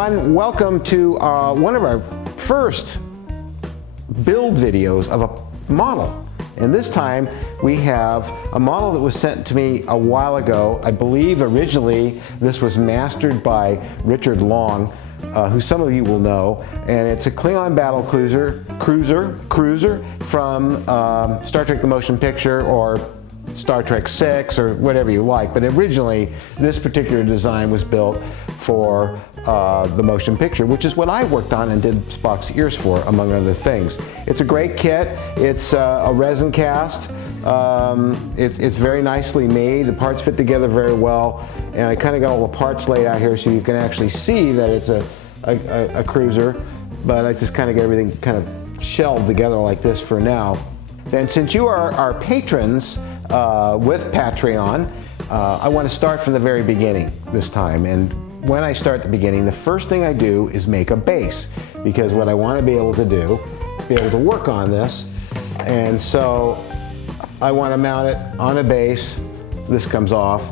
everyone, welcome to one of our first build videos of a model. And this time we have a model that was sent to me a while ago. I believe originally this was mastered by Richard Long, who some of you will know. And it's a Klingon battle cruiser from Star Trek The Motion Picture or Star Trek 6 or whatever you like. But originally this particular design was built for the motion picture, which is what I worked on and did Spock's ears for, among other things. It's a great kit. It's a resin cast. It's very nicely made. The parts fit together very well, and I kind of got all the parts laid out here so you can actually see that it's a cruiser, but I just kind of get everything kind of shelved together like this for now. And since you are our patrons with Patreon, I want to start from the very beginning this time. And when I start at the beginning, the first thing I do is make a base, because what I want to be able to do, be able to work on this, and so I want to mount it on a base. This comes off,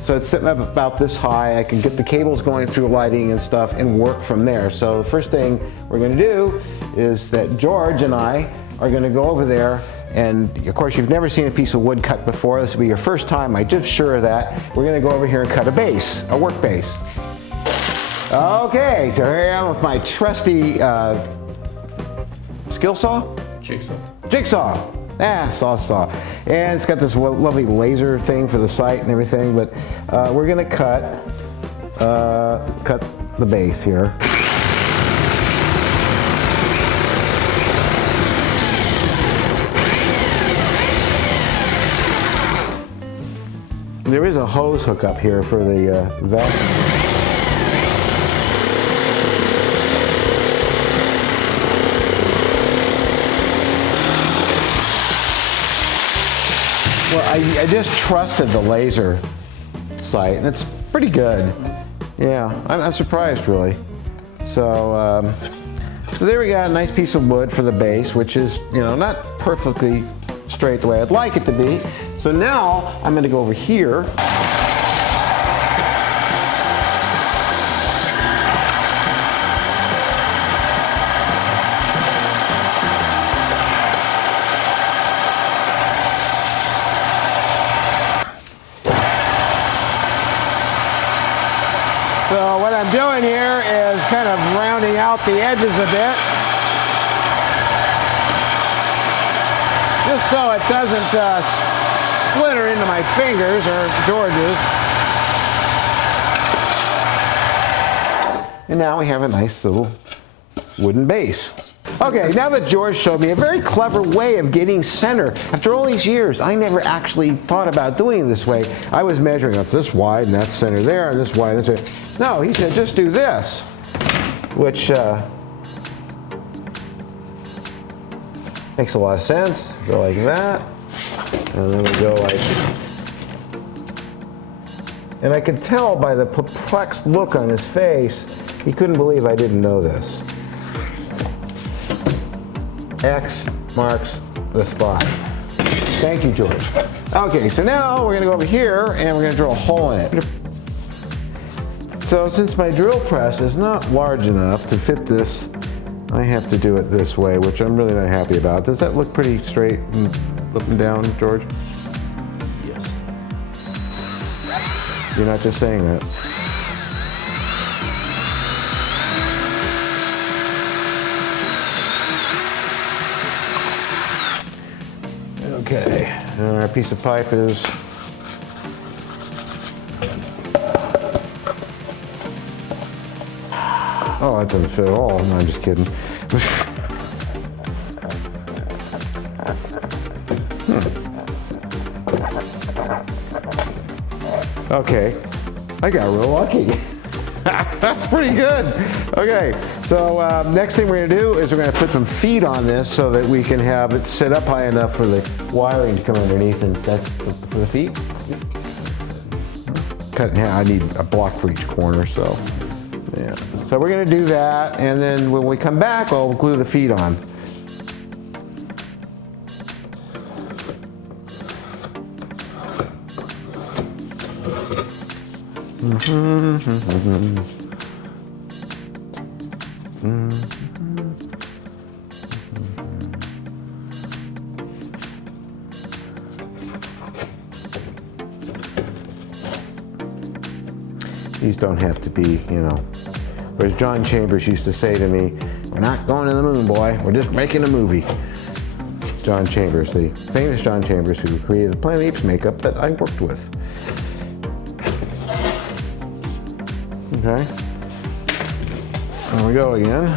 so it's sitting up about this high. I can get the cables going through lighting and stuff and work from there. So the first thing we're going to do is that George and I are going to go over there. And of course, you've never seen a piece of wood cut before. This will be your first time, I'm just sure of that. We're gonna go over here and cut a base, a work base. Okay, so here I am with my trusty skill saw? Jigsaw. Jigsaw, saw. And it's got this lovely laser thing for the sight and everything, but we're gonna cut the base here. There is a hose hook up here for the vacuum. Well, I just trusted the laser sight, and it's pretty good. Yeah, I'm surprised, really. So, so there we got a nice piece of wood for the base, which is, you know, not perfectly straight the way I'd like it to be. So now I'm going to go over here. So what I'm doing here is kind of rounding out the edges a bit, just so it doesn't splinter into my fingers or George's. And now we have a nice little wooden base. Okay, now that George showed me a very clever way of getting center, after all these years, I never actually thought about doing it this way. I was measuring up this wide and that's center there and this wide and this center. No, he said just do this, which makes a lot of sense. Go like that. And then we go like, and I could tell by the perplexed look on his face, he couldn't believe I didn't know this. X marks the spot. Thank you, George. Okay, so now we're gonna go over here and we're gonna drill a hole in it. So since my drill press is not large enough to fit this, I have to do it this way, which I'm really not happy about. Does that look pretty straight and up and down, George? Yes. You're not just saying that. Okay, and our piece of pipe is oh, that doesn't fit at all. No, I'm just kidding. Okay, I got real lucky. Pretty good. Okay, so next thing we're gonna do is we're gonna put some feet on this so that we can have it sit up high enough for the wiring to come underneath, and that's for the feet. Cut in half. I need a block for each corner, so yeah. So we're gonna do that, and then when we come back, I'll glue the feet on. These don't have to be, you know. Whereas John Chambers used to say to me, "We're not going to the moon, boy. We're just making a movie." John Chambers, the famous John Chambers who created the Planet Apes makeup that I worked with. Okay. There we go again.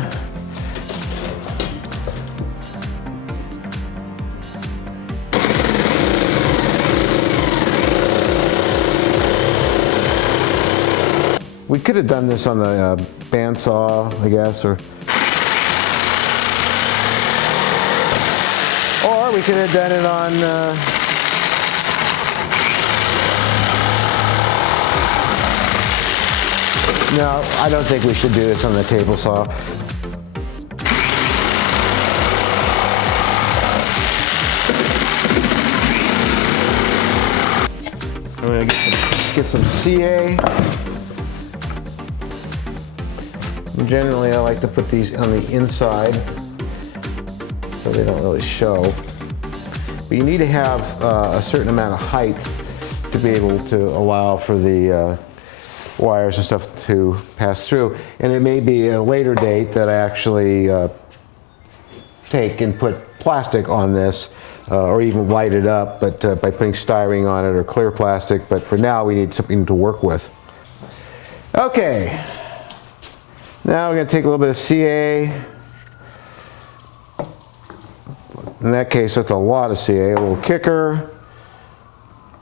We could have done this on the bandsaw, I guess, or we could have done it on no, I don't think we should do this on the table saw. I'm going to get some CA. Generally, I like to put these on the inside so they don't really show. But you need to have a certain amount of height to be able to allow for the wires and stuff to pass through. And it may be a later date that I actually take and put plastic on this or even light it up, but by putting styrene on it or clear plastic. But for now, we need something to work with. Okay. Now we're going to take a little bit of CA. In that case, that's a lot of CA, a little kicker.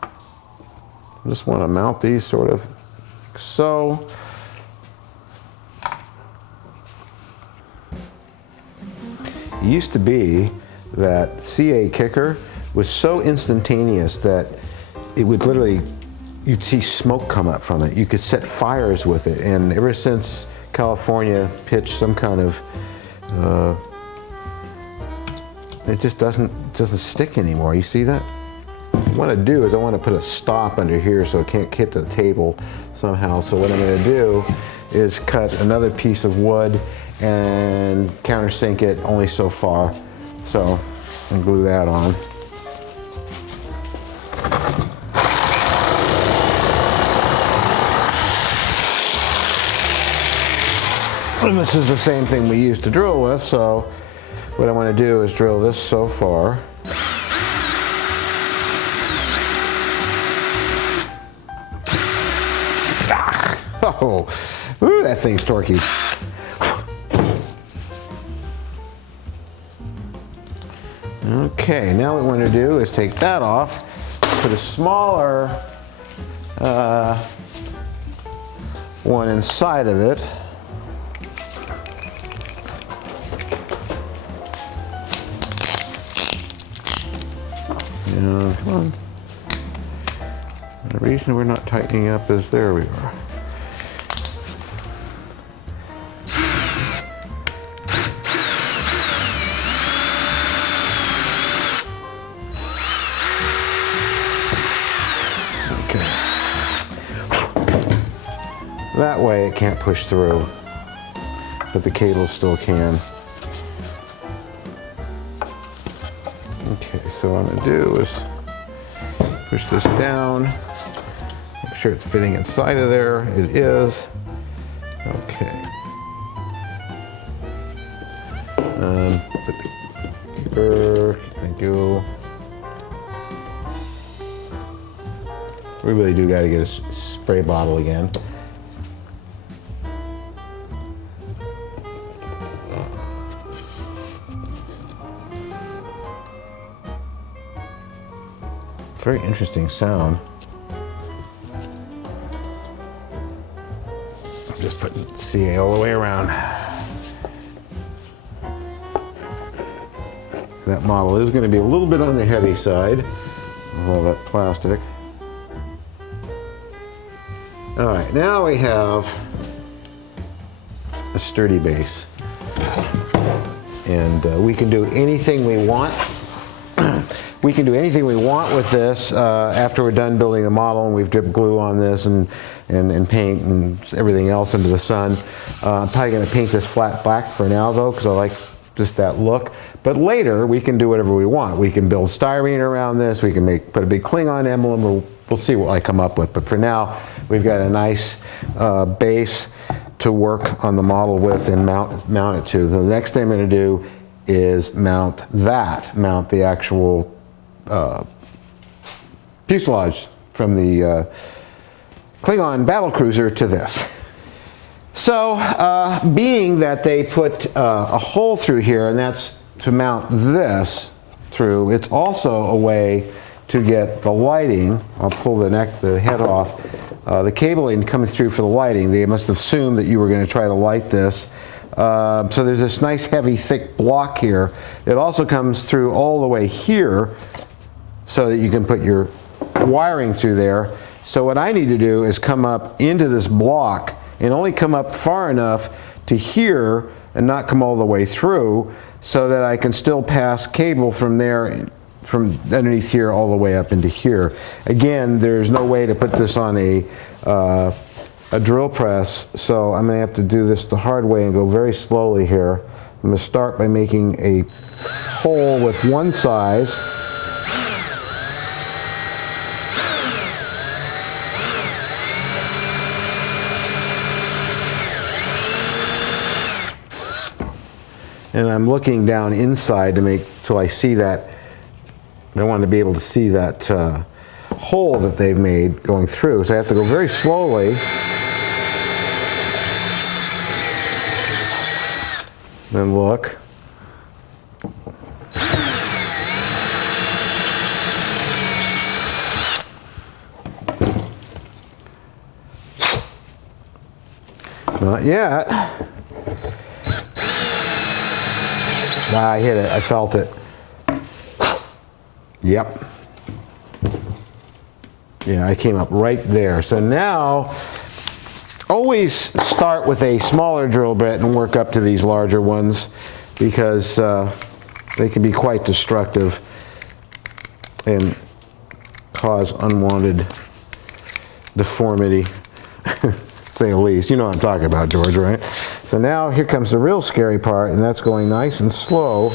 I just want to mount these sort of like so. It used to be that CA kicker was so instantaneous that it would literally, you'd see smoke come up from it. You could set fires with it, and ever since California pitched some kind of, it just doesn't stick anymore. You see that? What I want to do is I want to put a stop under here so it can't hit the table somehow. So what I'm going to do is cut another piece of wood and countersink it only so far. So and glue that on. And this is the same thing we used to drill with, so what I want to do is drill this so far. Oh, ooh, that thing's torquey. Okay, now what we want to do is take that off, put a smaller one inside of it. Come on. The reason we're not tightening up is there we are. Okay. That way it can't push through, but the cable still can. Okay, so what I'm going to do is push this down, make sure it's fitting inside of there. It is. Okay. Put the keeper, thank you. We really do got to get a spray bottle again. Very interesting sound. I'm just putting CA all the way around. That model is going to be a little bit on the heavy side of all that plastic. All right, now we have a sturdy base. And we can do anything we want. We can do anything we want with this after we're done building the model and we've dripped glue on this and paint and everything else into the sun. I'm probably going to paint this flat black for now though, because I like just that look. But later we can do whatever we want. We can build styrene around this. We can put a big Klingon emblem. We'll see what I come up with. But for now, we've got a nice base to work on the model with and mount it to. The next thing I'm going to do is mount the actual fuselage from the Klingon battlecruiser to this. So, being that they put a hole through here, and that's to mount this through, it's also a way to get the lighting. I'll pull the head off. The cabling coming through for the lighting. They must have assumed that you were going to try to light this. So there's this nice, heavy, thick block here. It also comes through all the way here, so that you can put your wiring through there. So what I need to do is come up into this block and only come up far enough to here and not come all the way through, so that I can still pass cable from there, from underneath here all the way up into here. Again, there's no way to put this on a drill press, so I'm going to have to do this the hard way and go very slowly here. I'm going to start by making a hole with one size. And I'm looking down inside to make, till I see that, I want to be able to see that hole that they've made going through. So I have to go very slowly. Then look. Not yet. I hit it, I felt it. Yep. Yeah, I came up right there. So now, always start with a smaller drill bit and work up to these larger ones, because they can be quite destructive and cause unwanted deformity, to say the least. You know what I'm talking about, George, right? So now here comes the real scary part, and that's going nice and slow.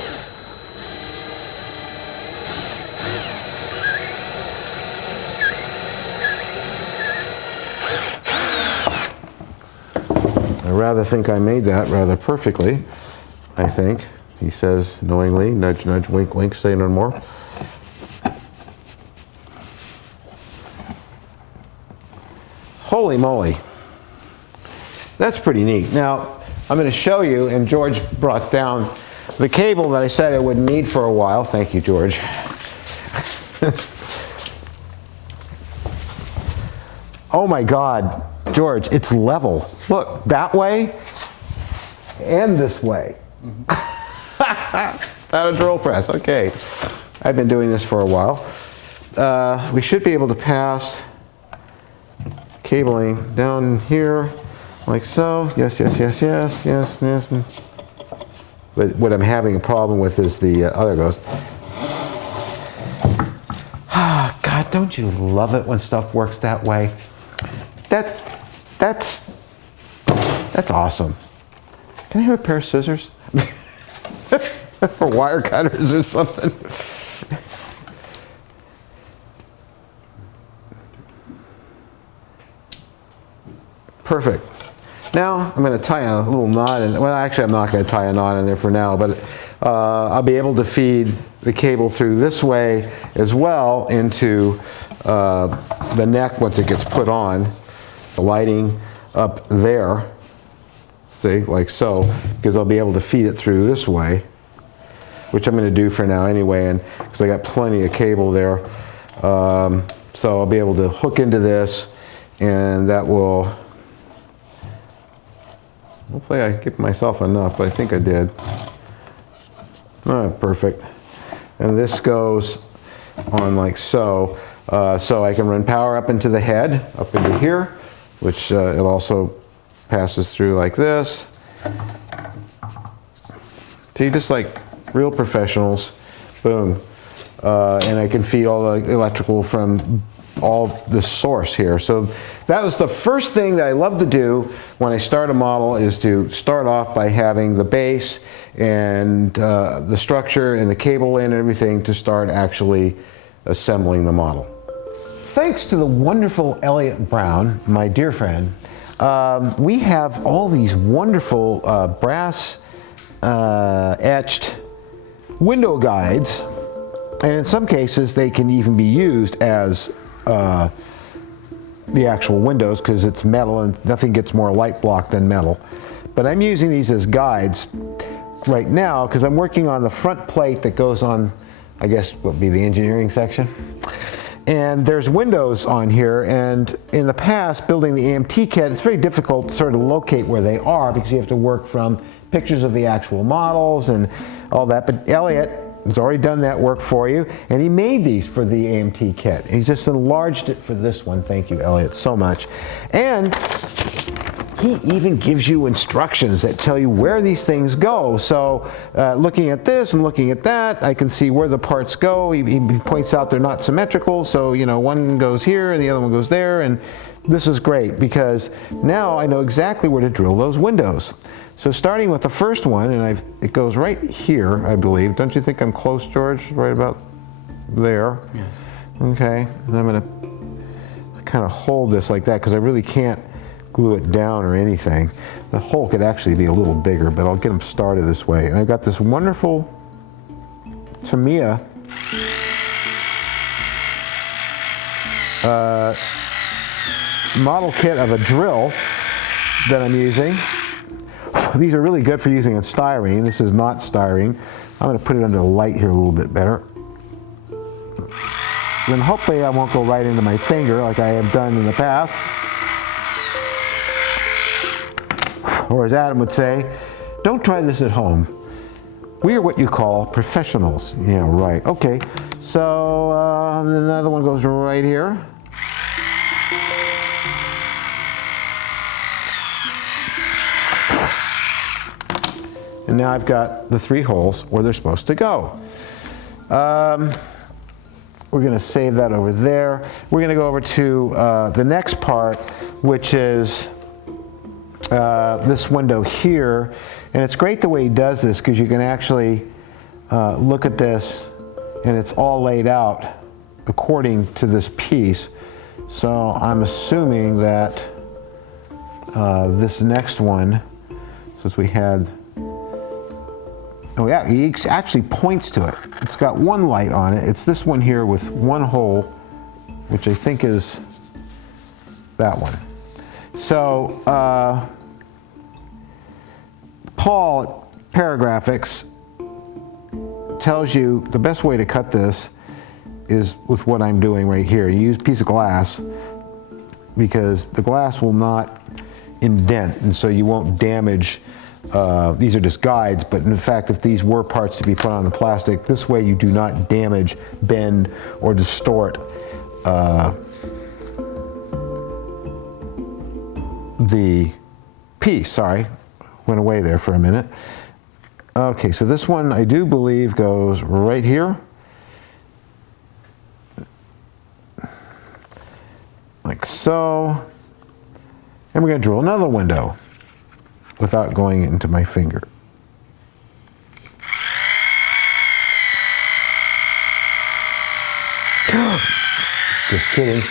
I rather think I made that rather perfectly, I think. He says knowingly, nudge, nudge, wink, wink, say no more. Holy moly. That's pretty neat. Now, I'm going to show you, and George brought down the cable that I said I wouldn't need for a while. Thank you, George. Oh my God, George, it's level. Look, that way and this way. Not a drill press, okay. I've been doing this for a while. We should be able to pass cabling down here like so. Yes, yes, yes, yes, yes, yes. But what I'm having a problem with is the other goes. Ah, God, don't you love it when stuff works that way? That's awesome. Can I have a pair of scissors? Or wire cutters or something? Perfect. Now I'm going to tie a little knot in. Well, actually I'm not going to tie a knot in there for now, but I'll be able to feed the cable through this way as well into the neck once it gets put on. The lighting up there, see, like so, because I'll be able to feed it through this way, which I'm going to do for now anyway, and because I got plenty of cable there. So I'll be able to hook into this, and that will, hopefully I give myself enough, but I think I did. Perfect. And this goes on like so. So I can run power up into the head, up into here, which it also passes through like this. See, just like real professionals, boom. and I can feed all the electrical from all this source here. So that was the first thing that I love to do when I start a model, is to start off by having the base and the structure and the cable in and everything to start actually assembling the model. Thanks to the wonderful Elliot Brown, my dear friend, we have all these wonderful brass etched window guides, and in some cases they can even be used as the actual windows, because it's metal and nothing gets more light block than metal. But I'm using these as guides right now because I'm working on the front plate that goes on, I guess, what would be the engineering section. And there's windows on here, and in the past, building the AMT kit, it's very difficult to sort of locate where they are because you have to work from pictures of the actual models and all that. But Elliot has already done that work for you, and he made these for the AMT kit. He's just enlarged it for this one. Thank you, Elliot, so much. And he even gives you instructions that tell you where these things go. So looking at this and looking at that, I can see where the parts go. He points out they're not symmetrical, so you know, one goes here and the other one goes there, and this is great because now I know exactly where to drill those windows. So starting with the first one, and it goes right here, I believe. Don't you think I'm close, George? Right about there. Yes. Okay, and I'm going to kind of hold this like that because I really can't glue it down or anything. The hole could actually be a little bigger, but I'll get them started this way. And I've got this wonderful Tamiya model kit of a drill that I'm using. These are really good for using in styrene. This is not styrene. I'm going to put it under the light here a little bit better. Then hopefully I won't go right into my finger like I have done in the past. Or as Adam would say, don't try this at home. We are what you call professionals. Yeah, right. Okay, so another one goes right here. And now I've got the 3 holes where they're supposed to go. We're going to save that over there. We're going to go over to the next part, which is this window here. And it's great the way he does this because you can actually look at this and it's all laid out according to this piece. So I'm assuming that this next one, since we had, oh yeah, he actually points to it. It's got one light on it. It's this one here with one hole, which I think is that one. So Paul at Paragraphics tells you the best way to cut this is with what I'm doing right here. You use a piece of glass because the glass will not indent, and so you won't damage. These are just guides, but in fact, if these were parts to be put on the plastic, this way you do not damage, bend, or distort the piece. Sorry, went away there for a minute. Okay, so this one I do believe goes right here. Like so. And we're going to drill another window without going into my finger. Just kidding.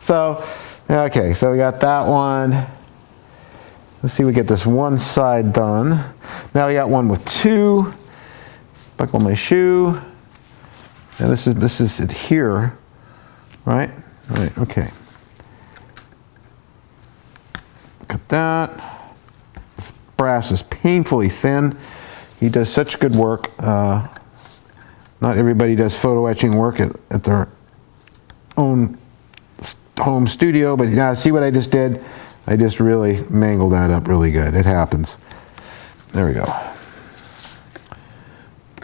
So, okay, so we got that one. Let's see, we get this one side done. Now we got one with 2. Buckle my shoe. And this is it here, right? Right, okay. Got that. This brass is painfully thin. He does such good work. Not everybody does photo etching work at their own home studio, but yeah, see what I just did? I just really mangled that up really good. It happens. There we go.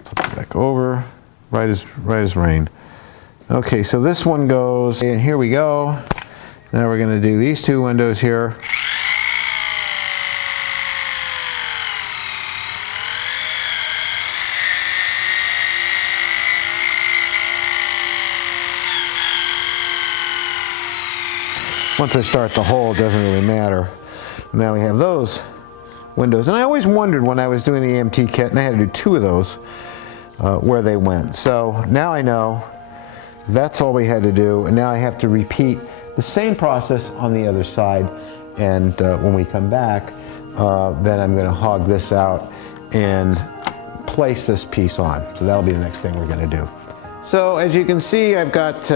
Flip it back over. Right as rain. Okay, so this one goes, and here we go. Now we're going to do these 2 windows here. once I start the hole, it doesn't really matter. Now we have those windows. And I always wondered when I was doing the EMT kit, and I had to do 2 of those, where they went. So now I know that's all we had to do, and now I have to repeat the same process on the other side. And when we come back, then I'm going to hog this out and place this piece on. So that'll be the next thing we're going to do. So as you can see, I've got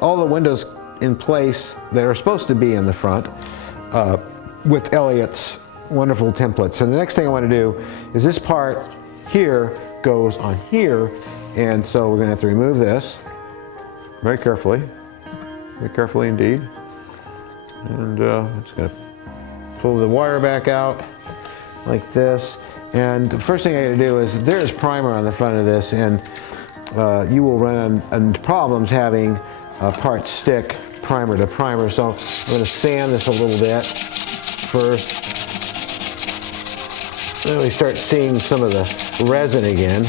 all the windows in place that are supposed to be in the front with Elliott's wonderful template. So the next thing I want to do is this part here goes on here, and so we're going to have to remove this very carefully indeed. And I'm just going to pull the wire back out like this. And the first thing I got to do is there's primer on the front of this, and you will run into problems having parts stick primer to primer. So I'm going to sand this a little bit first. Then we start seeing some of the resin again.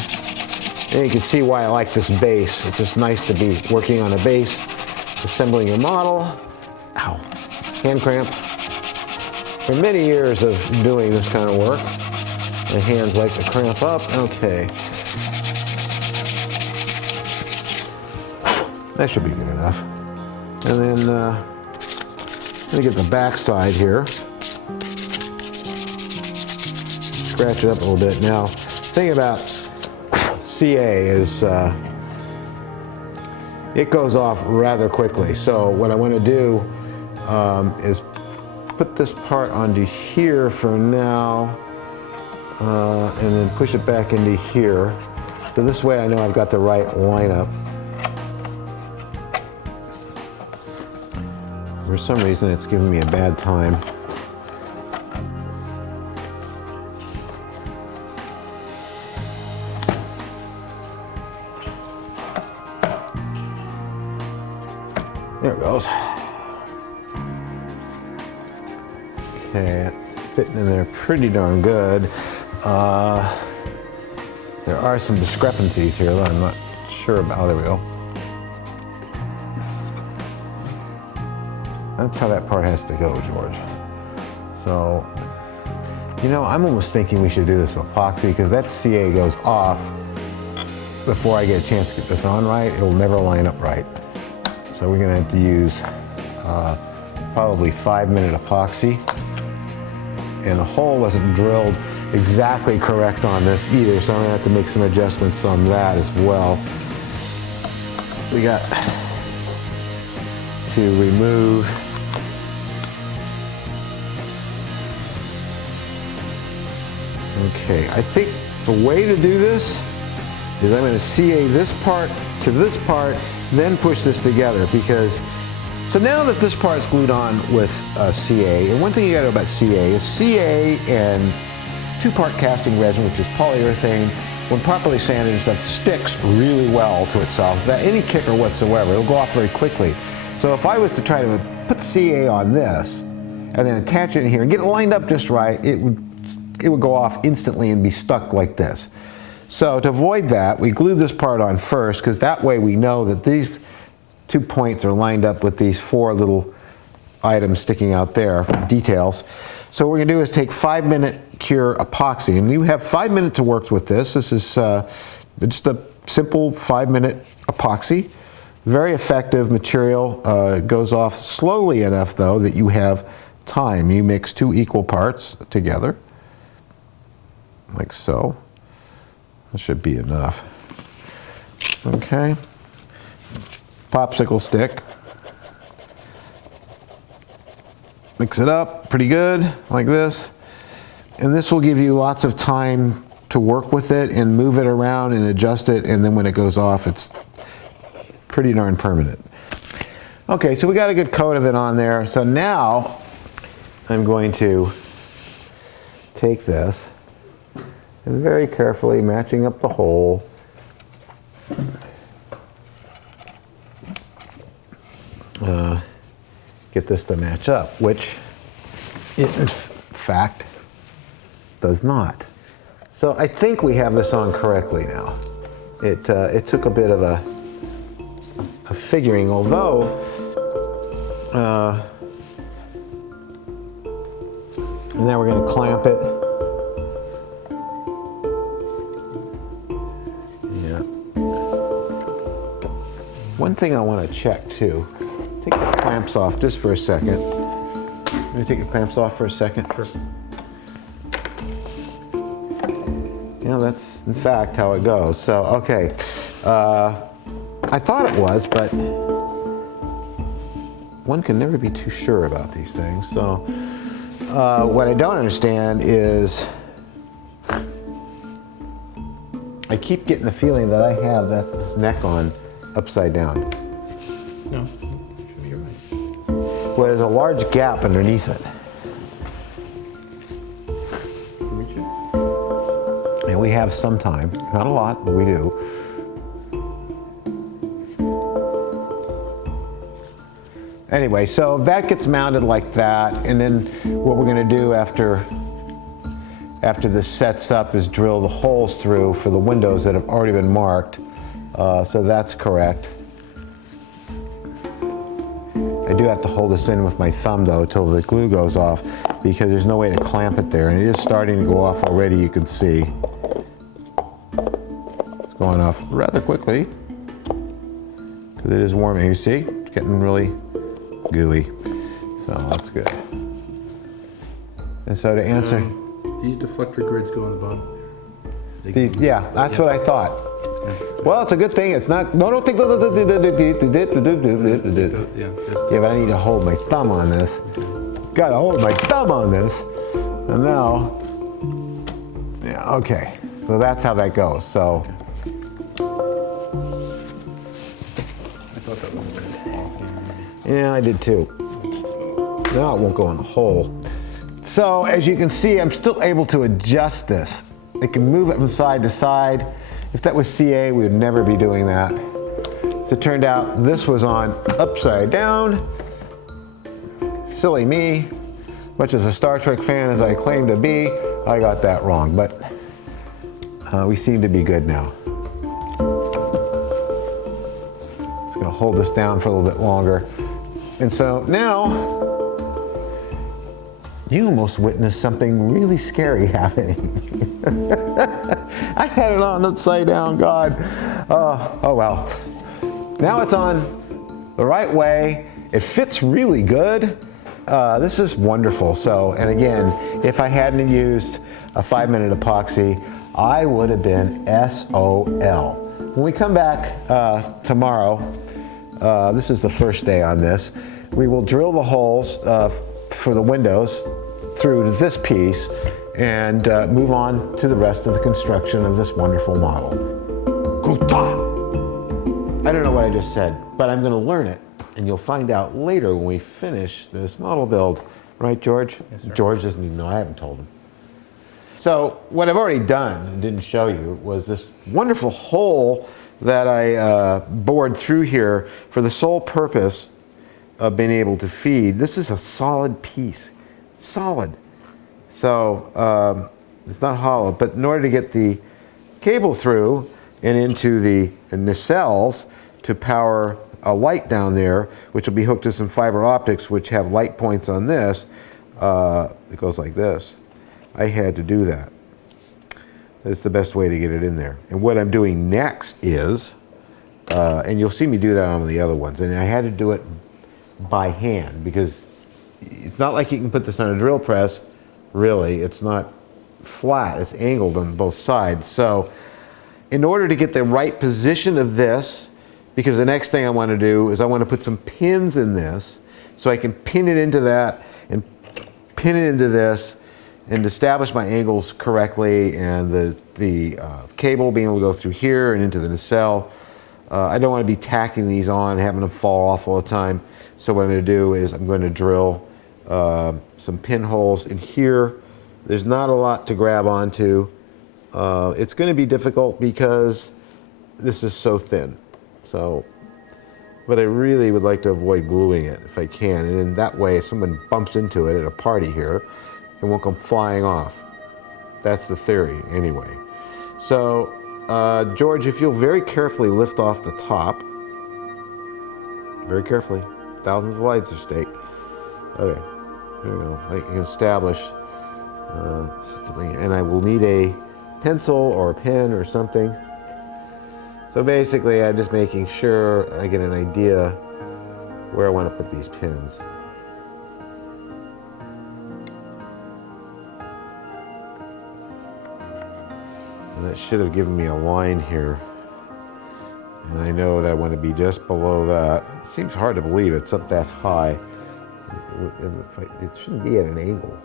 And you can see why I like this base. It's just nice to be working on a base, assembling your model. Ow, hand cramp. For many years of doing this kind of work, my hands like to cramp up. Okay. That should be good enough. And then I'm gonna get the back side here. Scratch it up a little bit. Now, the thing about CA is it goes off rather quickly. So what I want to do is put this part onto here for now, and then push it back into here. So this way I know I've got the right lineup. For some reason it's giving me a bad time. There it goes. Okay, it's fitting in there pretty darn good. There are some discrepancies here that I'm not sure about. There we go. That's how that part has to go, George. So, you know, I'm almost thinking we should do this with epoxy, because that CA goes off before I get a chance to get this on right. It'll never line up right. So we're gonna have to use probably 5-minute epoxy. And the hole wasn't drilled exactly correct on this either, so I'm gonna have to make some adjustments on that as well. We got to remove okay, I think the way to do this is I'm going to CA this part to this part, then push this together, because so now that this part's glued on with CA, and one thing you got to know about CA is CA and 2-part casting resin, which is polyurethane, when properly sanded and stuff, sticks really well to itself. Without any kicker whatsoever, it'll go off very quickly. So if I was to try to put CA on this and then attach it in here and get it lined up just right, it would go off instantly and be stuck like this. So to avoid that, we glue this part on first, because that way we know that these 2 points are lined up with these 4 little items sticking out there, details. So what we're gonna do is take 5-minute cure epoxy, and you have 5 minutes to work with this. This is just a simple 5-minute epoxy. Very effective material. It goes off slowly enough though that you have time. You mix 2 equal parts together, like so. That should be enough. Okay. Popsicle stick. Mix it up pretty good, like this. And this will give you lots of time to work with it and move it around and adjust it, and then when it goes off, it's pretty darn permanent. Okay, so we got a good coat of it on there. So now I'm going to take this and very carefully matching up the hole, get this to match up, which it in fact does not. So I think we have this on correctly now. It took a bit of a figuring, although And then we're going to clamp it. Yeah. One thing I want to check too. Take the clamps off just for a second. Let me take the clamps off for a second. Sure. You know, that's in fact how it goes. So, okay. I thought it was, but one can never be too sure about these things. So, what I don't understand is I keep getting the feeling that I have this neck on upside down. No, should be right. Well, there's a large gap underneath it. Can we check? And we have some time. Not a lot, but we do. Anyway, so that gets mounted like that, and then what we're going to do after this sets up is drill the holes through for the windows that have already been marked. So that's correct. I do have to hold this in with my thumb though till the glue goes off, because there's no way to clamp it there, and it is starting to go off already. You can see it's going off rather quickly because it is warming. You see, it's getting really gooey, so that's good. And so to answer, These deflector grids go on the bottom. yeah, that's what I thought. Yeah. Well, it's a good thing it's not. No, don't think. Yeah, but I need to hold my thumb on this. Gotta hold my thumb on this. And now, yeah, okay. So that's how that goes. So. I thought that was off here. Yeah, I did too. No, it won't go in the hole. So as you can see, I'm still able to adjust this. I can move it from side to side. If that was CA, we would never be doing that. So it turned out this was on upside down. Silly me. Much as a Star Trek fan as I claim to be, I got that wrong, but we seem to be good now. Just gonna hold this down for a little bit longer. And so now, you almost witnessed something really scary happening. I had it on upside down, God. Oh well. Now it's on the right way. It fits really good. This is wonderful. So, and again, if I hadn't used a 5-minute epoxy, I would have been SOL. When we come back tomorrow, this is the first day on this, we will drill the holes for the windows through to this piece and move on to the rest of the construction of this wonderful model. Kuta! I don't know what I just said, but I'm going to learn it, and you'll find out later when we finish this model build. Right, George? Yes, sir. George doesn't even know. I haven't told him. So what I've already done and didn't show you was this wonderful hole that I bored through here for the sole purpose of being able to feed. This is a solid piece. Solid. So it's not hollow, but in order to get the cable through and into the nacelles to power a light down there, which will be hooked to some fiber optics, which have light points on this, it goes like this. I had to do that. That's the best way to get it in there. And what I'm doing next is, and you'll see me do that on the other ones, and I had to do it by hand because it's not like you can put this on a drill press. Really, it's not flat, it's angled on both sides. So in order to get the right position of this, because the next thing I want to do is I want to put some pins in this so I can pin it into that and pin it into this and establish my angles correctly, and the cable being able to go through here and into the nacelle. I don't want to be tacking these on and having them fall off all the time. So what I'm going to do is I'm going to drill some pinholes in here. There's not a lot to grab onto. It's going to be difficult because this is so thin. So, but I really would like to avoid gluing it if I can. And in that way, if someone bumps into it at a party here, it won't come flying off. That's the theory anyway. So, George, if you'll very carefully lift off the top, very carefully, thousands of lights are staked. Okay, there we go. I can establish And I will need a pencil or a pen or something. So basically, I'm just making sure I get an idea where I want to put these pins. And that should have given me a line here. And I know that I want to be just below that. It seems hard to believe it's up that high. It shouldn't be at an angle.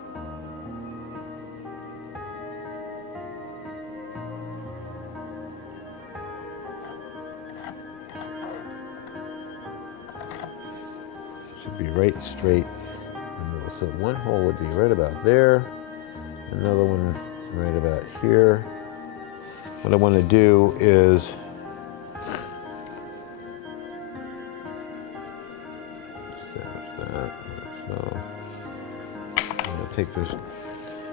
Should be right straight in the middle. So one hole would be right about there. Another one right about here. What I want to do is establish that. So I'm going to take this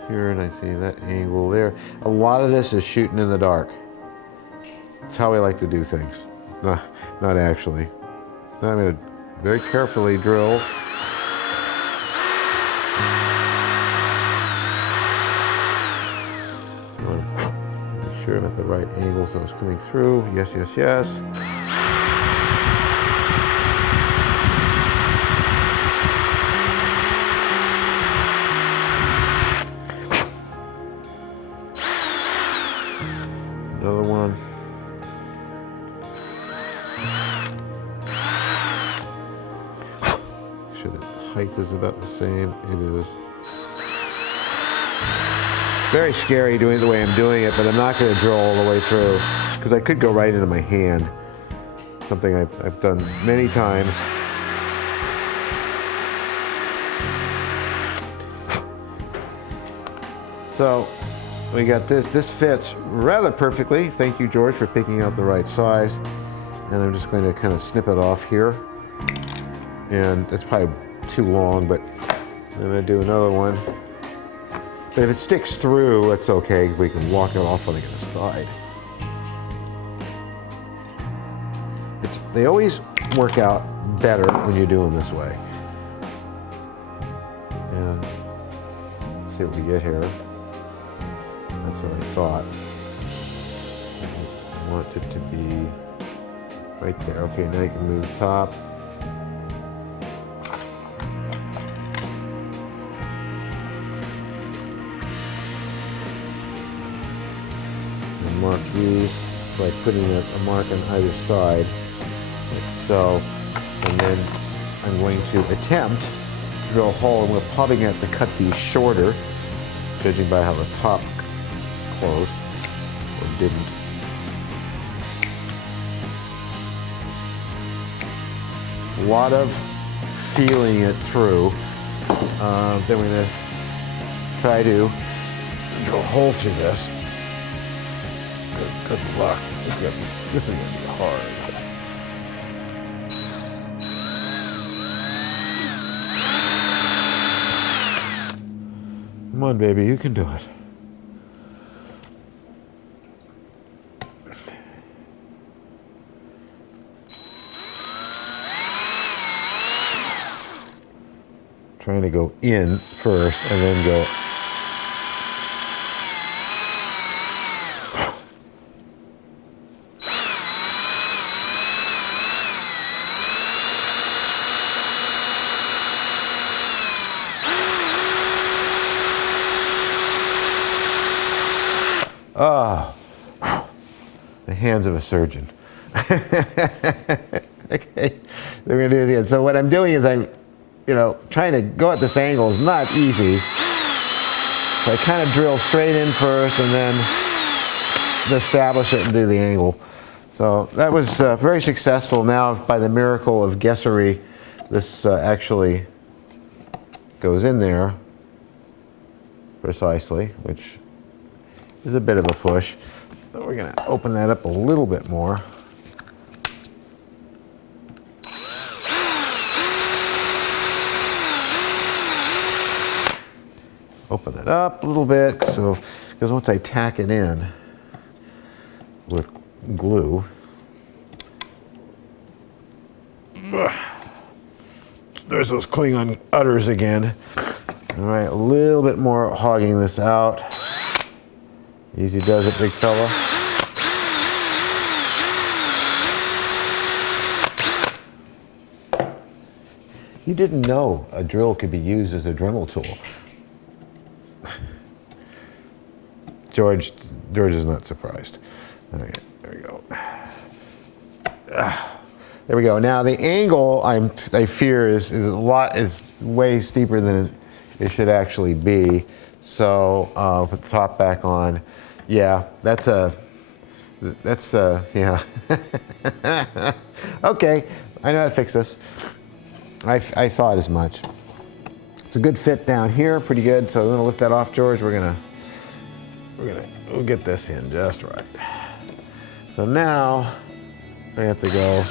here and I see that angle there. A lot of this is shooting in the dark. It's how I like to do things. Not actually. Now I'm going to very carefully drill. Make sure I'm at the right angle so it's coming through. Yes, yes, yes. Another one. Make sure the height is about the same. It is. Very scary doing it the way I'm doing it, but I'm not going to drill all the way through because I could go right into my hand. Something I've done many times. So we got this. This fits rather perfectly. Thank you, George, for picking out the right size. And I'm just going to kind of snip it off here. And it's probably too long, but I'm going to do another one. But if it sticks through, it's okay. We can walk it off on the other side. They always work out better when you do them this way. And let's see what we get here. That's what I thought. I want it to be right there. Okay, now you can move the top. And mark these by putting a mark on either side, like so. And then I'm going to attempt to drill a hole, and we're probably going to have to cut these shorter, judging by how the top closed or didn't. A lot of feeling it through. Then we're going to try to drill a hole through this. Good luck. This is going to be hard. Come on, baby, you can do it. Trying to go in first and then go. Ah, the hands of a surgeon. Okay, we're gonna do it again. So what I'm doing is I'm, trying to go at this angle is not easy. So I kind of drill straight in first and then establish it and do the angle. So that was very successful. Now, by the miracle of guessery, this actually goes in there precisely, which is a bit of a push. So we're going to open that up a little bit more. Open it up a little bit, so because once I tack it in with glue, there's those Klingon udders again. All right, a little bit more hogging this out. Easy does it, big fella. You didn't know a drill could be used as a Dremel tool. George is not surprised. All right, there we go. There we go. Now the angle I fear is way steeper than it should actually be. So put the top back on. Yeah, yeah. Okay, I know how to fix this. I thought as much. It's a good fit down here, pretty good. So I'm gonna lift that off, George. We'll get this in just right. So now I have to go.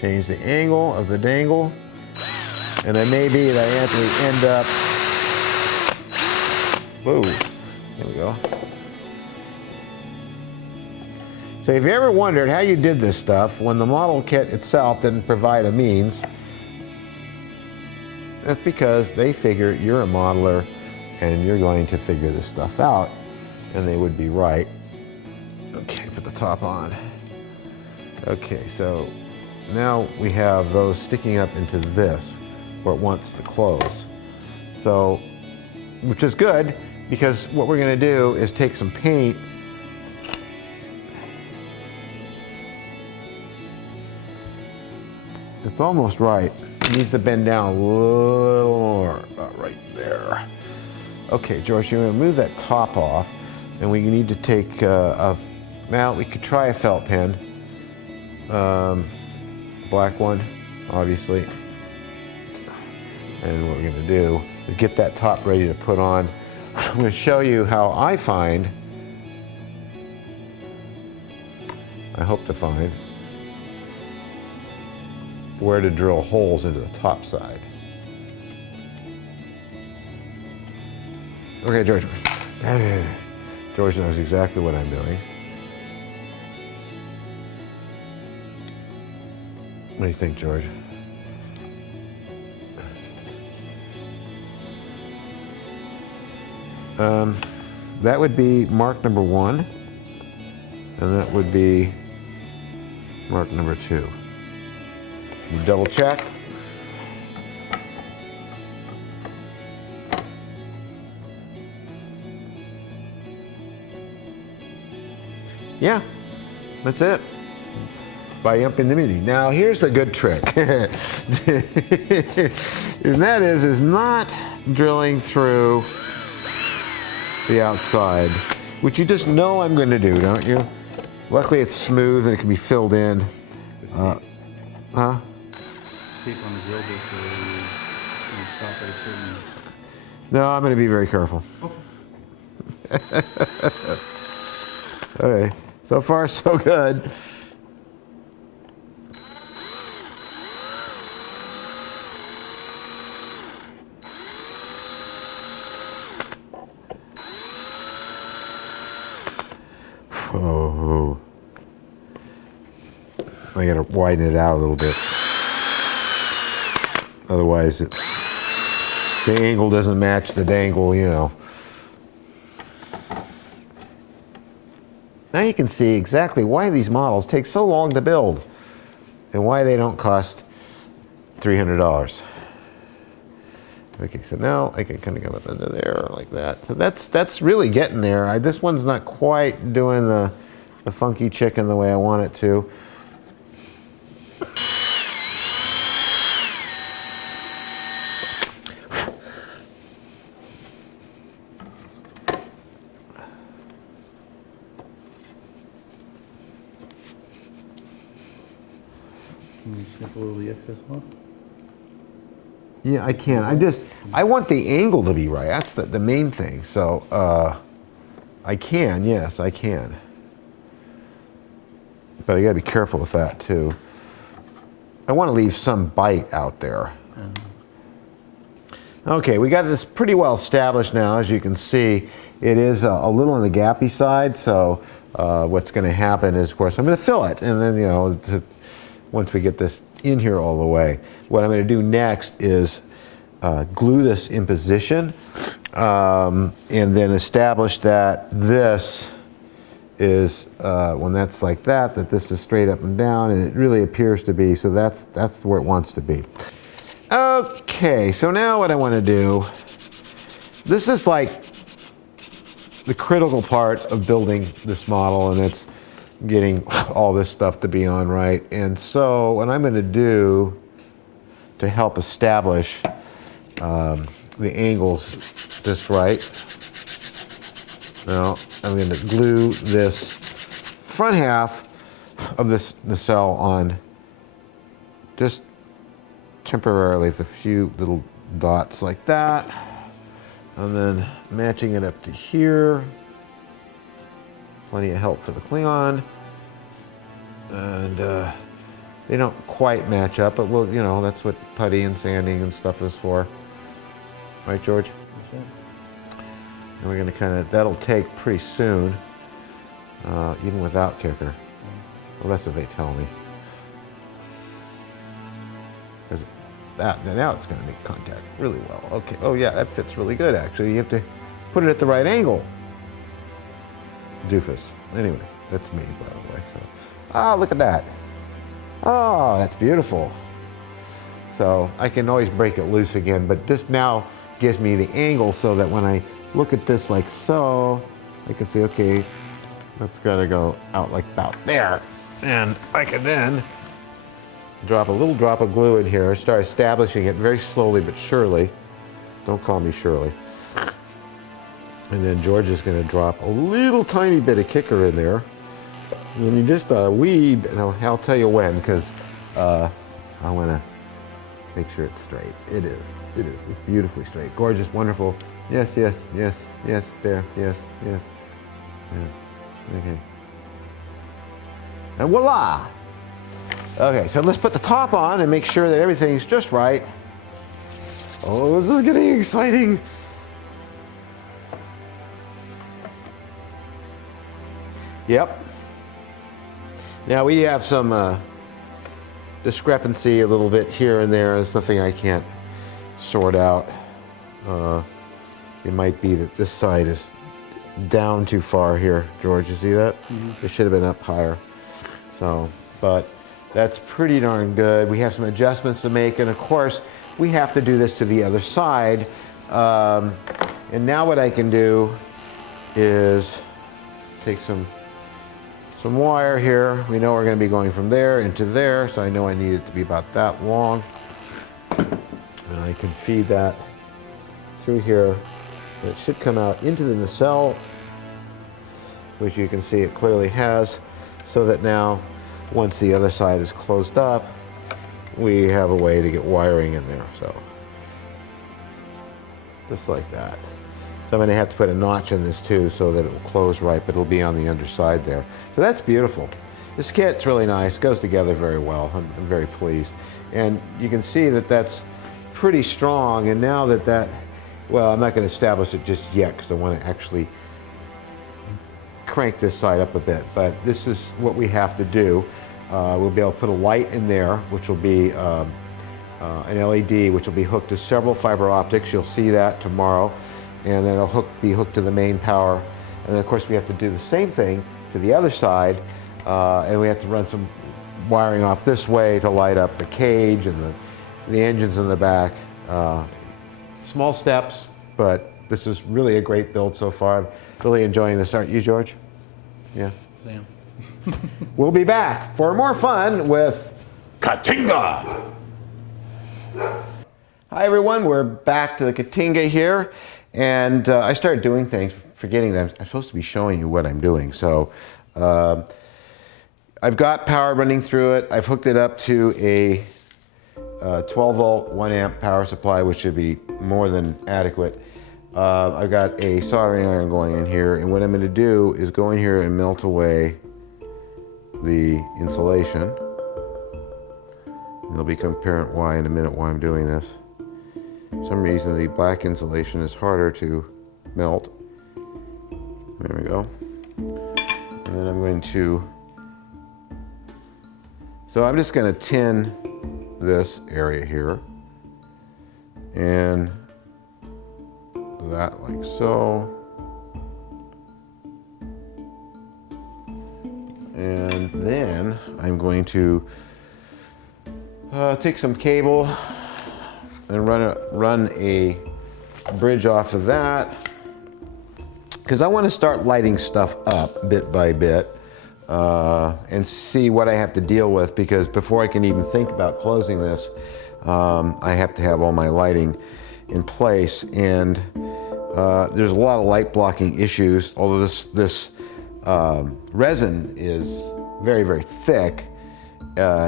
Change the angle of the dangle, and it may be that I actually end up. Whoa, there we go. So if you ever wondered how you did this stuff when the model kit itself didn't provide a means, that's because they figure you're a modeler and you're going to figure this stuff out, and they would be right. Okay, put the top on. Okay, so now we have those sticking up into this where it wants to close. So, which is good, because what we're going to do is take some paint It's almost right. It needs to bend down a little more, about right there. Okay, George, you're gonna move that top off, and we need to take now we could try a felt pen, black one, obviously. And what we're gonna do is get that top ready to put on. I'm gonna show you how I hope to find, where to drill holes into the top side. Okay, George. George knows exactly what I'm doing. What do you think, George? That would be mark number 1, and that would be mark number 2. You double check. Yeah, that's it. By upping the MIDI. Now here's the good trick. And that is not drilling through the outside, which you just know I'm going to do, don't you? Luckily it's smooth and it can be filled in. Huh? Tape on the drill bit so you stop at a certain... No, I'm going to be very careful. Okay, so far so good. Oh, I gotta widen it out a little bit. Otherwise, the angle doesn't match the dangle, you know. Now you can see exactly why these models take so long to build and why they don't cost $300. Okay, so now I can kind of go up into there like that. So that's really getting there. This one's not quite doing the funky chicken the way I want it to. Can you snip a little of the excess off? Yeah, I can. I want the angle to be right. That's the main thing. So I can, yes, I can. But I gotta be careful with that too. I want to leave some bite out there. Okay, we got this pretty well established now. As you can see, it is a little on the gappy side. So what's going to happen is, of course, I'm going to fill it, and then once we get this in here all the way. What I'm going to do next is glue this in position and then establish that this is, when that's like that, that this is straight up and down, and it really appears to be, so that's where it wants to be. Okay, so now what I want to do, this is like the critical part of building this model, and it's getting all this stuff to be on right. And so what I'm going to do to help establish the angles just right, now I'm going to glue this front half of this nacelle on just temporarily with a few little dots like that, and then matching it up to here. Plenty of help for the Klingon, and they don't quite match up, but we'll, you know, that's what putty and sanding and stuff is for, right, George? That's right. And we're going to kind of, that'll take pretty soon, even without kicker. Well, that's what they tell me. Because now it's going to make contact really well. Okay. Oh yeah, that fits really good actually. You have to put it at the right angle. Doofus. Anyway, that's me, by the way. So, ah, look at that. Oh, that's beautiful. So I can always break it loose again, but this now gives me the angle so that when I look at this like so, I can see, okay, that's got to go out like about there. And I can then drop a little drop of glue in here, start establishing it very slowly but surely. Don't call me Shirley. And then George is going to drop a little tiny bit of kicker in there. And you just a wee bit, I'll tell you when, because I want to make sure it's straight. It is. It's beautifully straight. Gorgeous, wonderful. Yes, yes, yes, yes, there, yes, yes. Yeah. Okay. And voila! Okay, so let's put the top on and make sure that everything's just right. Oh, this is getting exciting. Yep. Now we have some discrepancy a little bit here and there. There's nothing I can't sort out. It might be that this side is down too far here, George. You see that? Mm-hmm. It should have been up higher. So, but that's pretty darn good. We have some adjustments to make, and of course, we have to do this to the other side. And now what I can do is take some wire here. We know we're going to be going from there into there, so I know I need it to be about that long. And I can feed that through here. It should come out into the nacelle, which you can see it clearly has, so that now, once the other side is closed up, we have a way to get wiring in there. So, just like that. So I'm going to have to put a notch in this too so that it will close right, but it'll be on the underside there. So that's beautiful. This kit's really nice, goes together very well. I'm very pleased. And you can see that that's pretty strong, and now that, well, I'm not going to establish it just yet because I want to actually crank this side up a bit, but this is what we have to do. We'll be able to put a light in there, which will be an LED, which will be hooked to several fiber optics. You'll see that tomorrow. And then it'll be hooked to the main power. And then of course we have to do the same thing to the other side, and we have to run some wiring off this way to light up the cage and the engines in the back. Small steps, but this is really a great build so far. I'm really enjoying this, aren't you, George? Yeah. Sam. We'll be back for more fun with Katinga. Hi everyone, we're back to the Katinga here. And I started doing things, forgetting that I'm supposed to be showing you what I'm doing. So I've got power running through it. I've hooked it up to a 12 volt, 1 amp power supply, which should be more than adequate. I've got a soldering iron going in here, and what I'm going to do is go in here and melt away the insulation. It'll become apparent why in a minute why I'm doing this. For some reason the black insulation is harder to melt. There we go. And then I'm going to, So I'm just going to tin this area here, and that like so. And then I'm going to take some cable and run a bridge off of that, because I want to start lighting stuff up bit by bit and see what I have to deal with, because before I can even think about closing this, I have to have all my lighting in place. And there's a lot of light blocking issues, although this resin is very, very thick.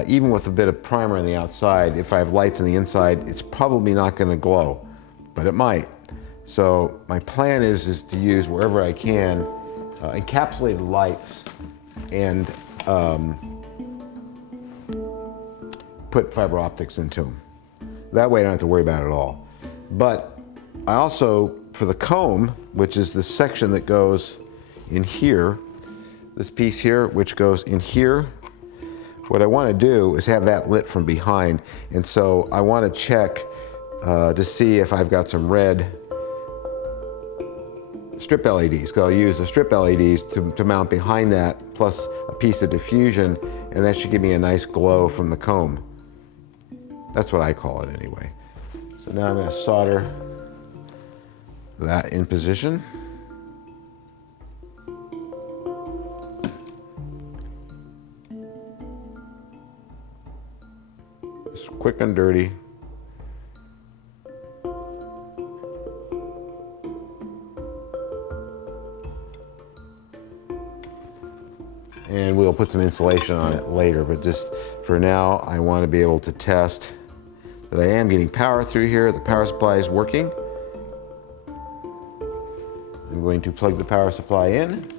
Even with a bit of primer on the outside, if I have lights on the inside, it's probably not going to glow, but it might. So my plan is to use, wherever I can, encapsulated lights and put fiber optics into them. That way I don't have to worry about it at all. But I also, for the comb, which is the section that goes in here, this piece here, which goes in here, what I want to do is have that lit from behind. And so I want to check to see if I've got some red strip LEDs, because I'll use the strip LEDs to mount behind that, plus a piece of diffusion, and that should give me a nice glow from the comb. That's what I call it anyway. So now I'm going to solder that in position. Just quick and dirty. And we'll put some insulation on it later, but just for now, I want to be able to test that I am getting power through here. The power supply is working. I'm going to plug the power supply in,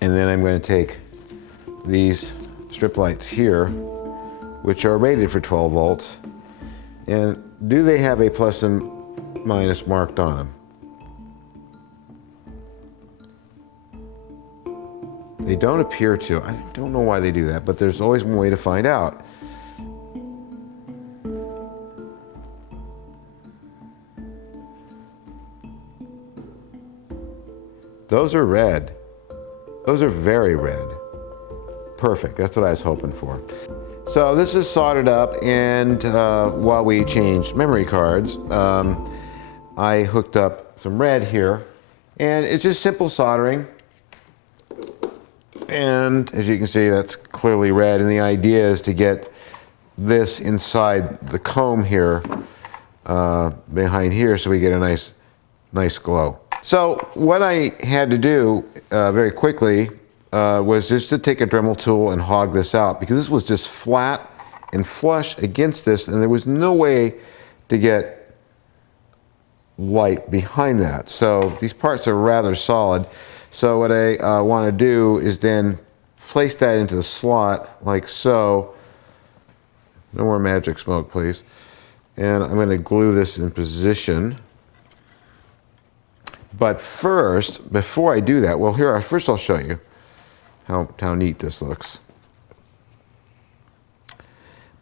and then I'm going to take these strip lights here, which are rated for 12 volts, and do they have a plus and minus marked on them? They don't appear to. I don't know why they do that, but there's always one way to find out. Those are red. Those are very red. Perfect, that's what I was hoping for. So this is soldered up, and while we changed memory cards, I hooked up some red here, and it's just simple soldering. And as you can see, that's clearly red, and the idea is to get this inside the comb here, behind here, so we get a nice glow. So what I had to do very quickly was just to take a Dremel tool and hog this out, because this was just flat and flush against this, and there was no way to get light behind that. So these parts are rather solid. So what I want to do is then place that into the slot like so. No more magic smoke, please. And I'm going to glue this in position. But first, before I do that, well, here, first I'll show you how neat this looks.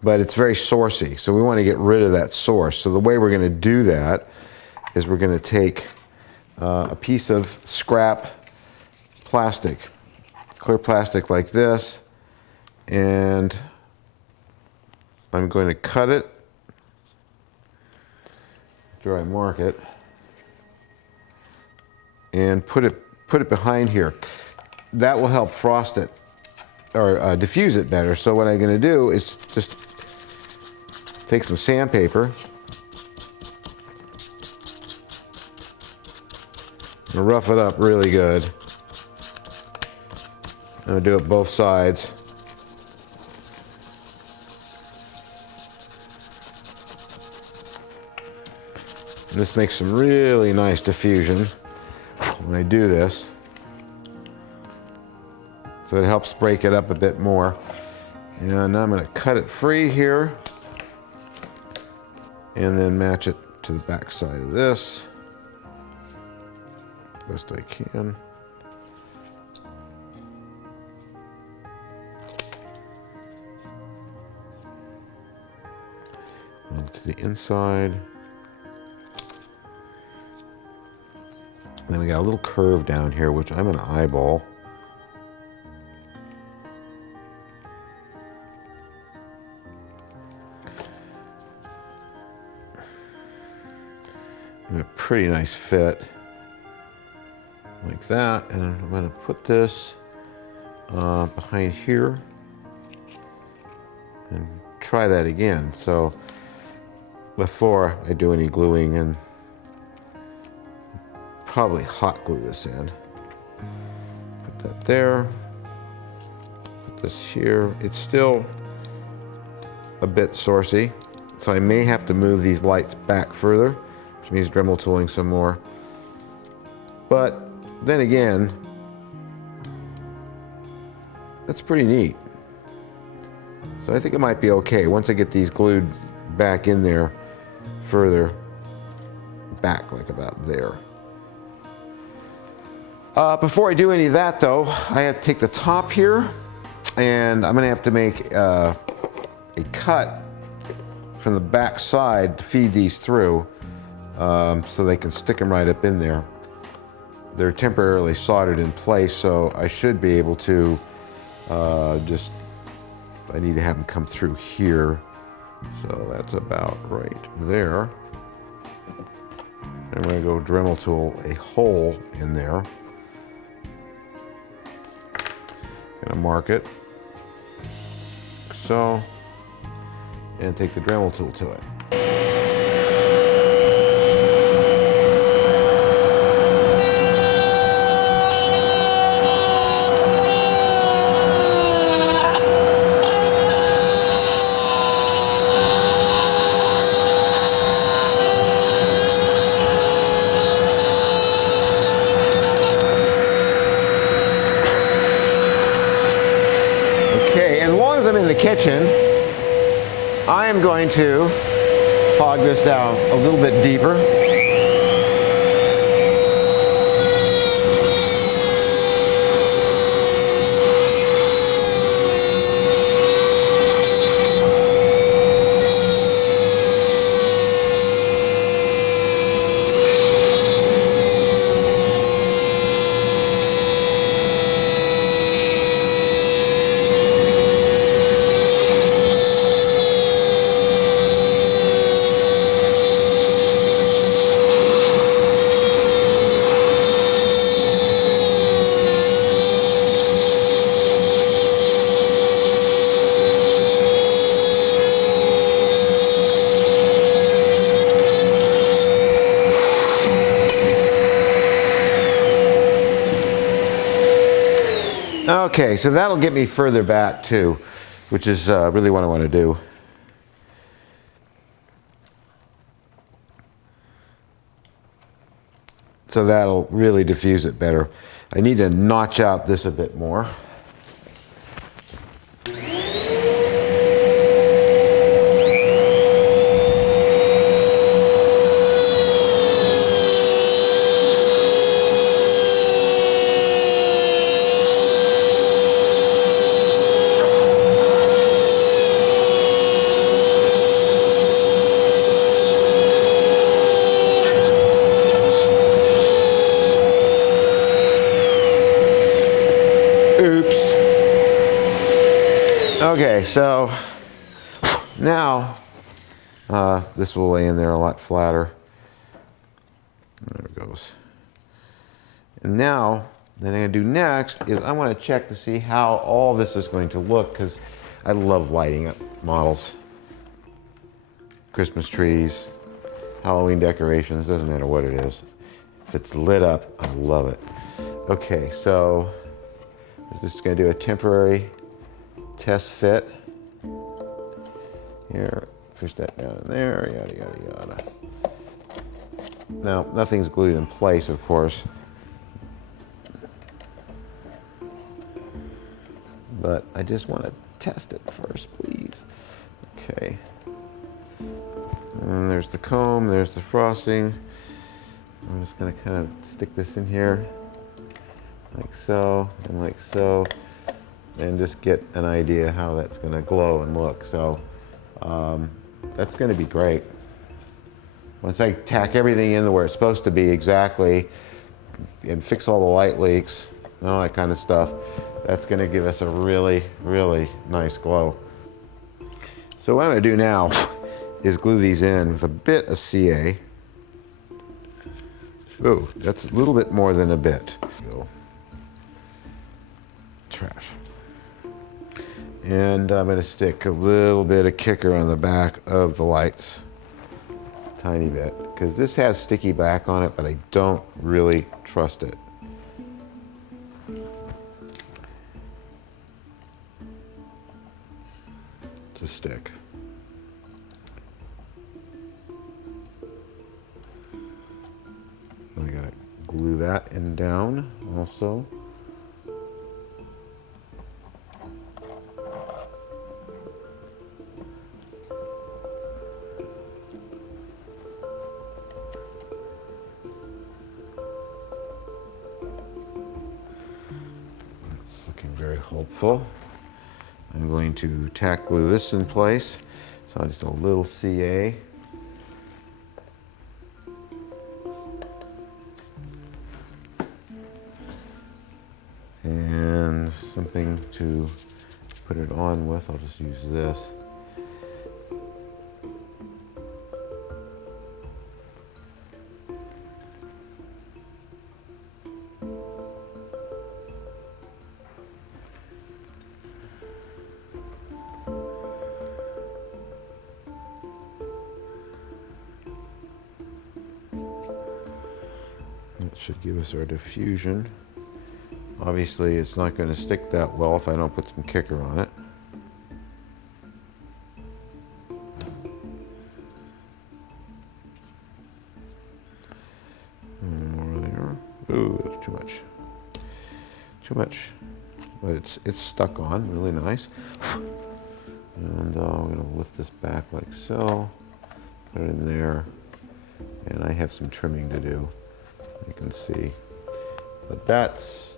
But it's very sourcey, so we want to get rid of that source. So the way we're going to do that is we're going to take a piece of scrap plastic, clear plastic like this, and I'm going to cut it after I mark it and put it behind here. That will help frost it or diffuse it better. So what I'm going to do is just take some sandpaper and rough it up really good. I'm going to do it both sides. And this makes some really nice diffusion when I do this. So it helps break it up a bit more. And now I'm going to cut it free here and then match it to the back side of this best I can. the inside. And then we got a little curve down here, which I'm going to eyeball. And a pretty nice fit, like that. And I'm going to put this behind here and try that again. So before I do any gluing, and probably hot glue this in. Put that there. Put this here. It's still a bit sourcey, so I may have to move these lights back further, which means Dremel tooling some more. But then again, that's pretty neat. So I think it might be okay once I get these glued back in there further back, like about there. Before I do any of that though, I have to take the top here, and I'm gonna have to make a cut from the back side to feed these through, so they can stick them right up in there. They're temporarily soldered in place, so I should be able to I need to have them come through here. So that's about right there. I'm gonna go Dremel tool a hole in there. Gonna mark it, so, and take the Dremel tool to it. I'm in the kitchen, I am going to hog this down a little bit deeper. Okay, so that'll get me further back too, which is really what I want to do. So that'll really diffuse it better. I need to notch out this a bit more. Oops. Okay, so now this will lay in there a lot flatter. There it goes. And now, what I'm going to do next is I want to check to see how all this is going to look, because I love lighting up models. Christmas trees, Halloween decorations, doesn't matter what it is. If it's lit up, I love it. Okay, so I'm just going to do a temporary test fit. Here, push that down in there, yada, yada, yada. Now, nothing's glued in place, of course. But I just want to test it first, please. Okay. And there's the comb, there's the frosting. I'm just going to kind of stick this in here, like so, and like so, and just get an idea how that's going to glow and look. So that's going to be great. once I tack everything in where it's supposed to be exactly and fix all the light leaks and all that kind of stuff, that's going to give us a really, really nice glow. So what I'm going to do now is glue these in with a bit of CA. Oh, that's a little bit more than a bit. Trash. And I'm going to stick a little bit of kicker on the back of the lights. Tiny bit, because this has sticky back on it, but I don't really trust it. To stick. I gotta glue that in down also. It's looking very hopeful. I'm going to tack glue this in place. So just a little CA. And something to put it on with. I'll just use this. That should give us our diffusion. Obviously, it's not going to stick that well if I don't put some kicker on it. More there. Ooh, that's too much. Too much. But it's stuck on really nice. And I'm going to lift this back like so. Put it in there. And I have some trimming to do. You can see. But that's...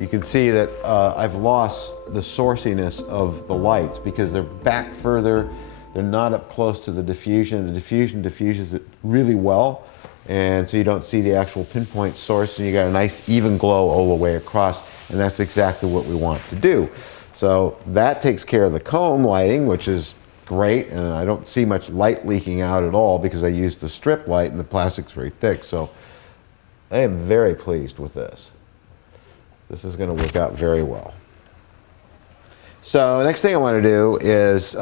You can see that I've lost the sourciness of the lights because they're back further. They're not up close to the diffusion. The diffusion diffuses it really well, and so you don't see the actual pinpoint source, and you got a nice even glow all the way across, and that's exactly what we want to do. So that takes care of the comb lighting, which is great, and I don't see much light leaking out at all because I used the strip light and the plastic's very thick, so I am very pleased with this. This is going to work out very well. So next thing I want to do is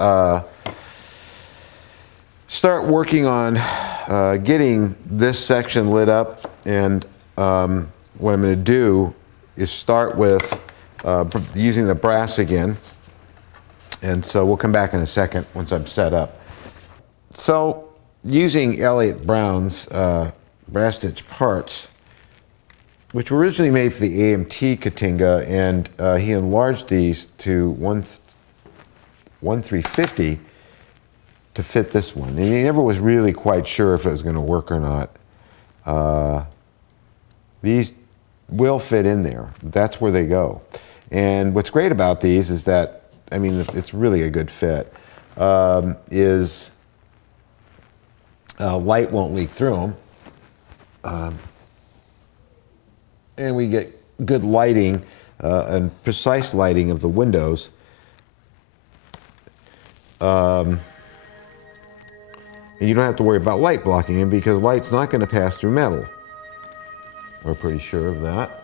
start working on getting this section lit up, and what I'm going to do is start with using the brass again, and so we'll come back in a second once I'm set up. So using Elliott Brown's brass stitch parts, which were originally made for the AMT Katinga, and he enlarged these to 1/350 to fit this one. And he never was really quite sure if it was going to work or not. These will fit in there. That's where they go. And what's great about these is that, I mean, it's really a good fit, is light won't leak through them. And we get good lighting and precise lighting of the windows. And you don't have to worry about light blocking them because light's not going to pass through metal. We're pretty sure of that.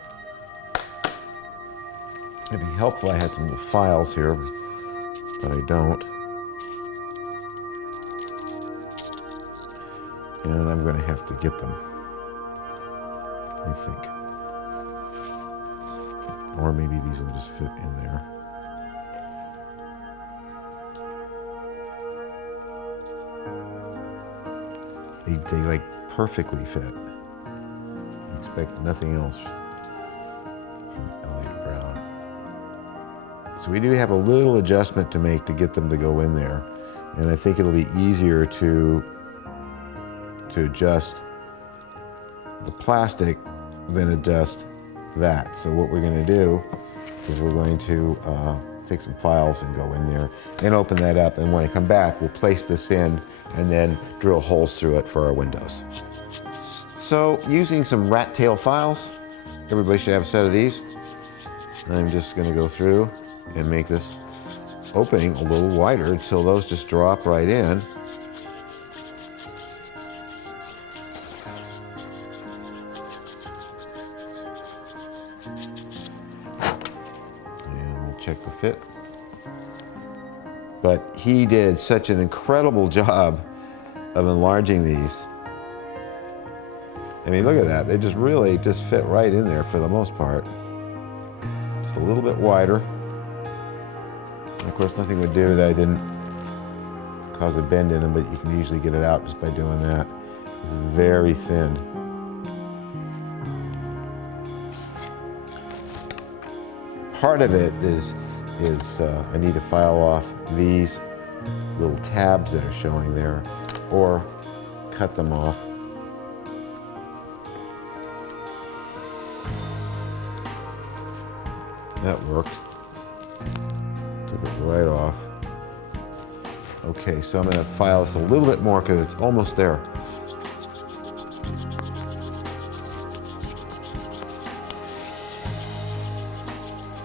It'd be helpful I had some of the files here, but I don't. And I'm going to have to get them, I think. Or maybe these will just fit in there. They like perfectly fit. I expect nothing else from Elliott Brown. So we do have a little adjustment to make to get them to go in there. And I think it'll be easier to adjust the plastic than adjust that. So what we're going to do is we're going to take some files and go in there and open that up. And when I come back, we'll place this in and then drill holes through it for our windows. So using some rat tail files, everybody should have a set of these. I'm just going to go through and make this opening a little wider until those just drop right in. And we'll check the fit. But he did such an incredible job of enlarging these. I mean, look at that. They just really just fit right in there for the most part. Just a little bit wider. And of course, nothing would do that I didn't cause a bend in them, but you can usually get it out just by doing that. This is very thin. Part of it is I need to file off these little tabs that are showing there, or cut them off. That worked. Took it right off. Okay, so I'm going to file this a little bit more because it's almost there.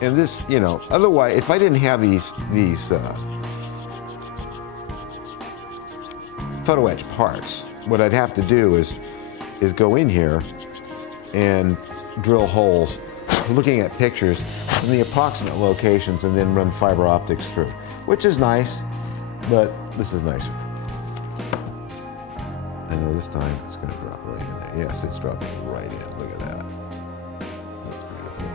And this, you know, otherwise, if I didn't have these photo etch parts, what I'd have to do is go in here and drill holes, looking at pictures in the approximate locations, and then run fiber optics through, which is nice, but this is nicer. I know this time it's going to drop right in there. Yes, it's dropping right in. Look at that. That's beautiful.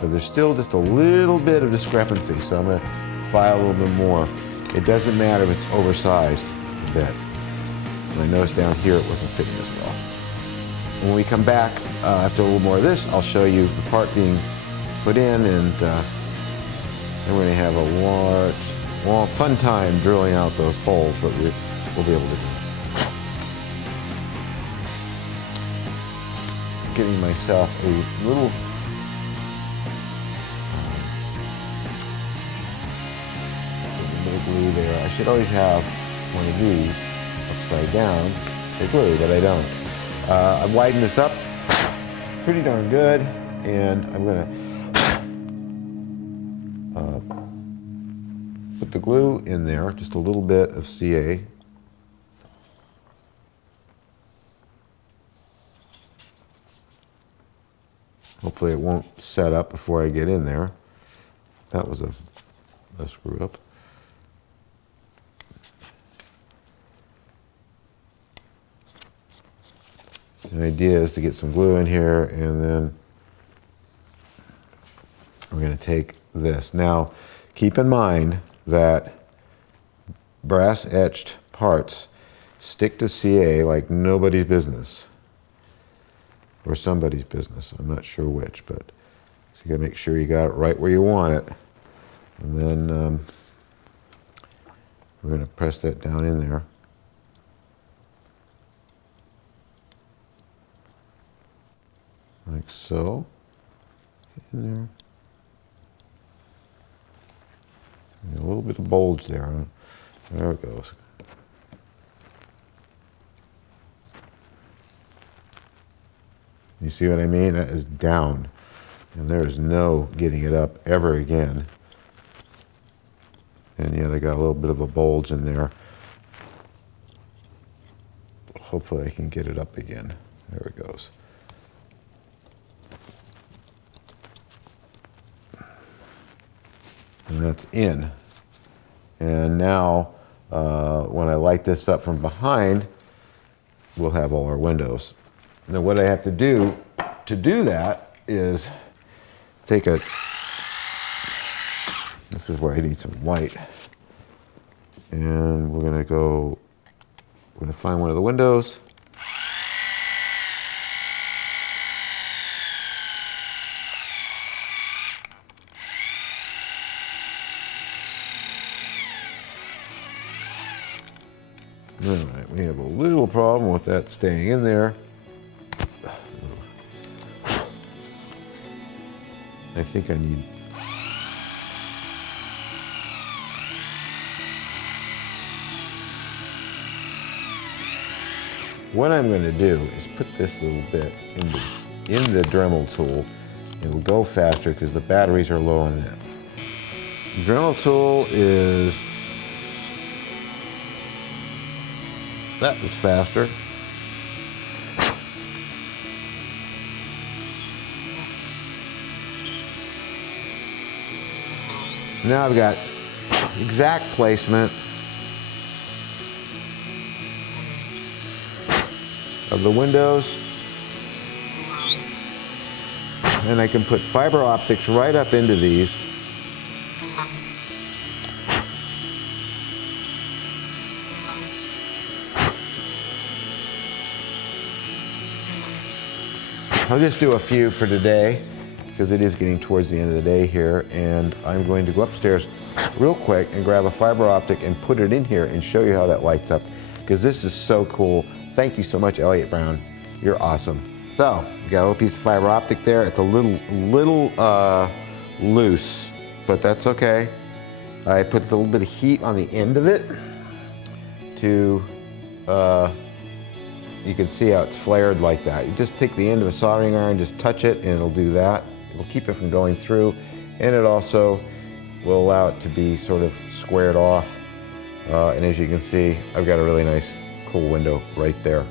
But there's still just a little bit of discrepancy, so I'm going to file a little bit more. It doesn't matter if it's oversized a bit. And I noticed down here it wasn't fitting as well. When we come back after a little more of this, I'll show you the part being put in, and then we're going to have a long, fun time drilling out those holes, but we'll be able to do it. Getting myself a little glue there. I should always have one of these upside down for glue, but I don't. I've widened this up pretty darn good, and I'm going to put the glue in there, just a little bit of CA. Hopefully it won't set up before I get in there. That was a screw up. The idea is to get some glue in here, and then we're going to take this. Now, keep in mind that brass etched parts stick to CA like nobody's business, or somebody's business. I'm not sure which, but so you got to make sure you got it right where you want it. And then we're going to press that down in there. Like so. In there. And a little bit of bulge there. There it goes. You see what I mean? That is down. And there is no getting it up ever again. And yet I got a little bit of a bulge in there. Hopefully I can get it up again. There it goes. And that's in. And now, when I light this up from behind, we'll have all our windows. Now what I have to do that is take a, this is where I need some light. And we're gonna find one of the windows. All right, we have a little problem with that staying in there. I think I need. What I'm going to do is put this little bit in the Dremel tool. It will go faster because the batteries are low on that. The Dremel tool is, that was faster. Now I've got exact placement of the windows, and I can put fiber optics right up into these. I'll just do a few for today because it is getting towards the end of the day here, and I'm going to go upstairs real quick and grab a fiber optic and put it in here and show you how that lights up, because this is so cool. Thank you so much, Elliot Brown. You're awesome. So, got a little piece of fiber optic there. It's a little loose, but that's okay. I put a little bit of heat on the end of it to, you can see how it's flared like that. You just take the end of a soldering iron, just touch it, and it'll do that. It'll keep it from going through, and it also will allow it to be sort of squared off. And as you can see, I've got a really nice, cool window right there.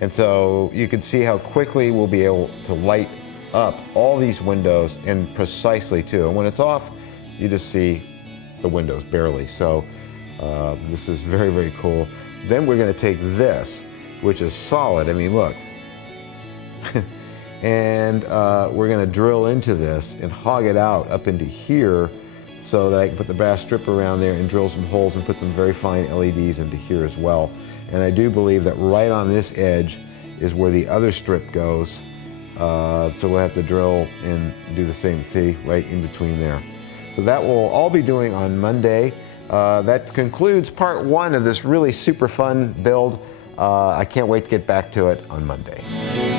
And so you can see how quickly we'll be able to light up all these windows, and precisely too. And when it's off, you just see the windows barely. So this is very, very cool. Then we're going to take this, which is solid. I mean, look. And we're going to drill into this and hog it out up into here so that I can put the brass strip around there and drill some holes and put some very fine LEDs into here as well. And I do believe that right on this edge is where the other strip goes. So we'll have to drill and do the same thing right in between there. So that we'll all be doing on Monday. That concludes part one of this really super fun build. I can't wait to get back to it on Monday.